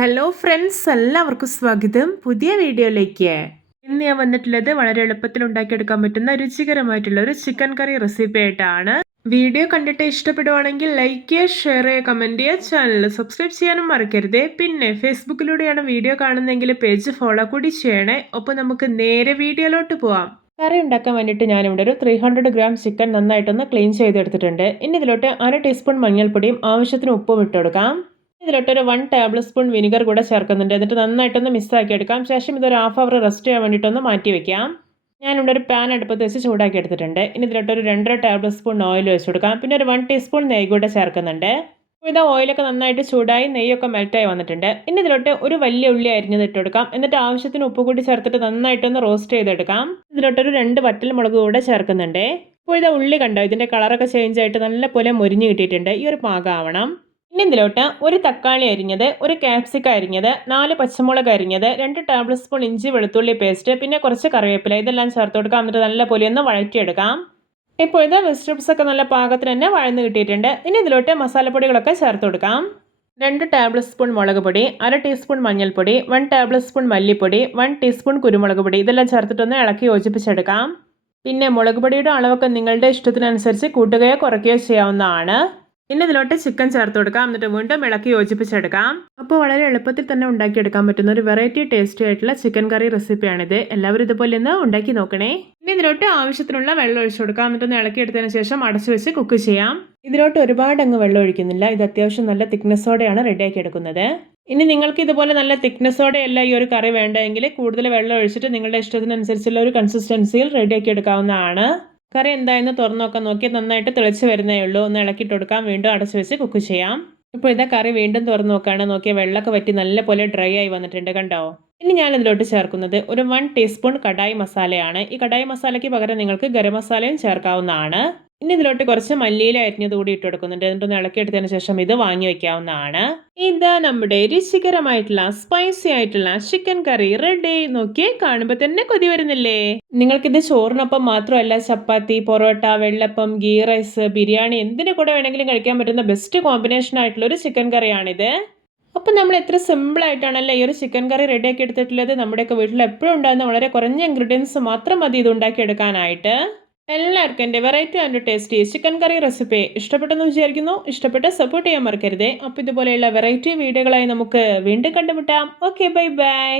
Hello friends, എല്ലാവർക്കും സ്വാഗതം പുതിയ വീഡിയോയിലേക്ക്. ഇന്ന് ഞാൻ വന്നിട്ടുള്ളത് വളരെ എളുപ്പത്തിൽ ഉണ്ടാക്കിയെടുക്കാൻ പറ്റുന്ന രുചികരമായിട്ടുള്ള ഒരു ചിക്കൻ കറി റെസിപ്പി ആയിട്ടാണ്. വീഡിയോ കണ്ടിട്ട് ഇഷ്ടപ്പെടുവാണെങ്കിൽ ലൈക്ക് ചെയ്യുക, ഷെയർ ചെയ്യുക, കമന്റ് ചെയ്യുക, ചാനൽ സബ്സ്ക്രൈബ് ചെയ്യാനും മറക്കരുത്. പിന്നെ ഫേസ്ബുക്കിലൂടെയാണ് വീഡിയോ കാണുന്നതെങ്കിൽ പേജ് ഫോളോ കൂടി ചെയ്യണേ. ഒപ്പം നമുക്ക് നേരെ വീഡിയോയിലോട്ട് പോവാം. കറി ഉണ്ടാക്കാൻ വേണ്ടിയിട്ട് ഞാനിവിടെ ഒരു 300 ഗ്രാം ചിക്കൻ നന്നായിട്ടൊന്ന് ക്ലീൻ ചെയ്തെടുത്തിട്ടുണ്ട്. ഇനി ഇതിലോട്ട് 1 ടീസ്പൂൺ മഞ്ഞൾപ്പൊടിയും ആവശ്യത്തിന് ഉപ്പും ഇട്ടെടുക്കാം. ഇതിലോട്ടൊരു 1 ടേബിൾ സ്പൂൺ വിനിഗർ കൂടെ ചേർക്കുന്നുണ്ട്. എന്നിട്ട് നന്നായിട്ടൊന്ന് മിക്സാക്കി എടുക്കാം. ശേഷം ഇതൊരു ഹാഫ് അവർ റെസ്റ്റ് ചെയ്യാൻ വേണ്ടിയിട്ടൊന്ന് മാറ്റി വെക്കാം. ഞാനിവിടെ ഒരു പാൻ അടുപ്പത്ത് വെച്ച് ചൂടാക്കി എടുത്തിട്ടുണ്ട്. ഇനി ഇതിലോട്ടൊരു 2 ടേബിൾ സ്പൂൺ ഓയിൽ വെച്ച് കൊടുക്കാം. പിന്നെ ഒരു 1 ടീസ്പൂൺ നെയ്യ് കൂടെ ചേർക്കുന്നുണ്ട്. അപ്പോൾ ഇത് ഓയിലൊക്കെ നന്നായിട്ട് ചൂടായി നെയ്യൊക്കെ മെൽറ്റായി വന്നിട്ടുണ്ട്. ഇനി ഇതിലോട്ട് ഒരു വലിയ ഉള്ളി അരിഞ്ഞത് ഇട്ട് കൊടുക്കാം. എന്നിട്ട് ആവശ്യത്തിന് ഉപ്പ് കൂടി ചേർത്തിട്ട് നന്നായിട്ടൊന്ന് റോസ്റ്റ് ചെയ്തെടുക്കാം. ഇതിലോട്ടൊരു 2 വറ്റൽ മുളക് കൂടെ ചേർക്കുന്നുണ്ട്. ഇപ്പോൾ ഇത് ഉള്ളി കണ്ടോ, ഇതിൻ്റെ കളറൊക്കെ ചേഞ്ച് ആയിട്ട് നല്ലപോലെ മുരിഞ്ഞ് കിട്ടിയിട്ടുണ്ട്. ഈ ഒരു പാകമാവണം. ഇനി ഇതിലോട്ട് ഒരു തക്കാളി അരിഞ്ഞത്, ഒരു ക്യാപ്സിക്ക അരിഞ്ഞത്, 4 പച്ചമുളക് അരിഞ്ഞത്, 2 ടേബിൾ സ്പൂൺ ഇഞ്ചി വെളുത്തുള്ളി പേസ്റ്റ്, പിന്നെ കുറച്ച് കറിവേപ്പില ഇതെല്ലാം ചേർത്ത് കൊടുക്കാം. എന്നിട്ട് നല്ലപോലെ ഒന്ന് വഴറ്റിയെടുക്കാം. ഇപ്പോൾ ഇത് വെജിറ്റബിൾസ് ഒക്കെ നല്ല പാകത്തിന് തന്നെ വഴന്ന് കിട്ടിയിട്ടുണ്ട്. ഇനി ഇതിലോട്ട് മസാലപ്പൊടികളൊക്കെ ചേർത്ത് കൊടുക്കാം. 2 ടേബിൾ സ്പൂൺ മുളക് പൊടി, 1 ടീസ്പൂൺ മഞ്ഞൾപ്പൊടി, 1 ടേബിൾ സ്പൂൺ മല്ലിപ്പൊടി, 1 ടീസ്പൂൺ കുരുമുളക് പൊടി ഇതെല്ലാം ചേർത്തിട്ടൊന്ന് ഇളക്കി യോജിപ്പിച്ചെടുക്കാം. പിന്നെ മുളക് പൊടിയുടെ അളവൊക്കെ നിങ്ങളുടെ ഇഷ്ടത്തിനനുസരിച്ച് കൂട്ടുകയോ കുറയ്ക്കുകയോ ചെയ്യാവുന്നതാണ്. ഇനി ഇതിലോട്ട് ചിക്കൻ ചേർത്ത് കൊടുക്കാം. എന്നിട്ട് വീണ്ടും ഇളക്കി യോജിപ്പിച്ചെടുക്കാം. അപ്പോൾ വളരെ എളുപ്പത്തിൽ തന്നെ ഉണ്ടാക്കിയെടുക്കാൻ പറ്റുന്ന ഒരു വെറൈറ്റി ടേസ്റ്റി ആയിട്ടുള്ള ചിക്കൻ കറി റെസിപ്പിയാണിത്. എല്ലാവരും ഇതുപോലെ ഒന്ന് ഉണ്ടാക്കി നോക്കണേ. ഇനി ഇതിലോട്ട് ആവശ്യത്തിനുള്ള വെള്ളം ഒഴിച്ചു കൊടുക്കാം. എന്നിട്ടൊന്ന് ഇളക്കിയെടുത്തതിന് ശേഷം അടച്ചു വെച്ച് കുക്ക് ചെയ്യാം. ഇതിലോട്ട് ഒരുപാട് അങ്ങ് വെള്ളം ഒഴിക്കുന്നില്ല. ഇത് അത്യാവശ്യം നല്ല തിക്നെസ്സോടെയാണ് റെഡിയാക്കി എടുക്കുന്നത്. ഇനി നിങ്ങൾക്ക് ഇതുപോലെ നല്ല തിക്നെസ്സോടെ അല്ല ഈ ഒരു കറി വേണ്ടതെങ്കിൽ കൂടുതൽ വെള്ളം ഒഴിച്ചിട്ട് നിങ്ങളുടെ ഇഷ്ടത്തിനനുസരിച്ചുള്ള ഒരു കൺസിസ്റ്റൻസിയിൽ റെഡിയാക്കി എടുക്കാവുന്നതാണ്. കറി എന്തായെന്ന് തുറന്നൊക്കെ നോക്കി നന്നായിട്ട് തിളച്ച് വരുന്നേ ഉള്ളൂ. ഒന്ന് ഇളക്കിയിട്ട് കൊടുക്കാം. വീണ്ടും അടച്ചു വെച്ച് കുക്ക് ചെയ്യാം. ഇപ്പോൾ ഇതാ കറി വീണ്ടും തുറന്ന് നോക്കുകയാണ്. നോക്കിയാൽ വെള്ളമൊക്കെ വറ്റി നല്ലപോലെ ഡ്രൈ ആയി വന്നിട്ടുണ്ട് കണ്ടോ. ഇനി ഞാൻ ഇതിലോട്ട് ചേർക്കുന്നത് ഒരു 1 ടീസ്പൂൺ കടായി മസാലയാണ്. ഈ കടായി മസാലയ്ക്ക് പകരം നിങ്ങൾക്ക് ഗരം മസാലയും ചേർക്കാവുന്നതാണ്. ഇനി ഇതിലോട്ട് കുറച്ച് മല്ലിയില അരിഞ്ഞത് കൂടി ഇട്ട് കൊടുക്കുന്നുണ്ട്. എന്നിട്ടൊന്ന് ഇളക്കിയെടുത്തതിന് ശേഷം ഇത് വാങ്ങി വെക്കാവുന്നതാണ്. ഇതാ നമ്മുടെ രുചികരമായിട്ടുള്ള സ്പൈസി ആയിട്ടുള്ള ചിക്കൻ കറി റെഡി. നോക്കിയേ, കാണുമ്പോൾ തന്നെ കൊതി വരുന്നില്ലേ. നിങ്ങൾക്കിത് ചോറിനൊപ്പം മാത്രമല്ല ചപ്പാത്തി, പൊറോട്ട, വെള്ളപ്പം, ഗീ റൈസ്, ബിരിയാണി എന്തിൻ്റെ കൂടെ വേണമെങ്കിലും കഴിക്കാൻ പറ്റുന്ന ബെസ്റ്റ് കോമ്പിനേഷൻ ആയിട്ടുള്ള ഒരു ചിക്കൻ കറിയാണിത്. അപ്പം നമ്മൾ എത്ര സിമ്പിളായിട്ടാണല്ലേ ഈ ഒരു ചിക്കൻ കറി റെഡിയാക്കി എടുത്തിട്ടുള്ളത്. നമ്മുടെയൊക്കെ വീട്ടിൽ എപ്പോഴും ഉണ്ടാകുന്ന വളരെ കുറഞ്ഞ ഇൻഗ്രീഡിയൻസ് മാത്രം മതി ഇത് ഉണ്ടാക്കിയെടുക്കാനായിട്ട്. എല്ലാവർക്കും എൻ്റെ variety and tasty chicken curry recipe ഇഷ്ടപ്പെട്ടെന്ന് വിചാരിക്കുന്നു. ഇഷ്ടപ്പെട്ട് സപ്പോർട്ട് ചെയ്യാൻ മറക്കരുതേ. അപ്പോൾ ഇതുപോലെയുള്ള വെറൈറ്റി വീഡിയോകളായി നമുക്ക് വീണ്ടും കണ്ടുമുട്ടാം. Okay, bye bye.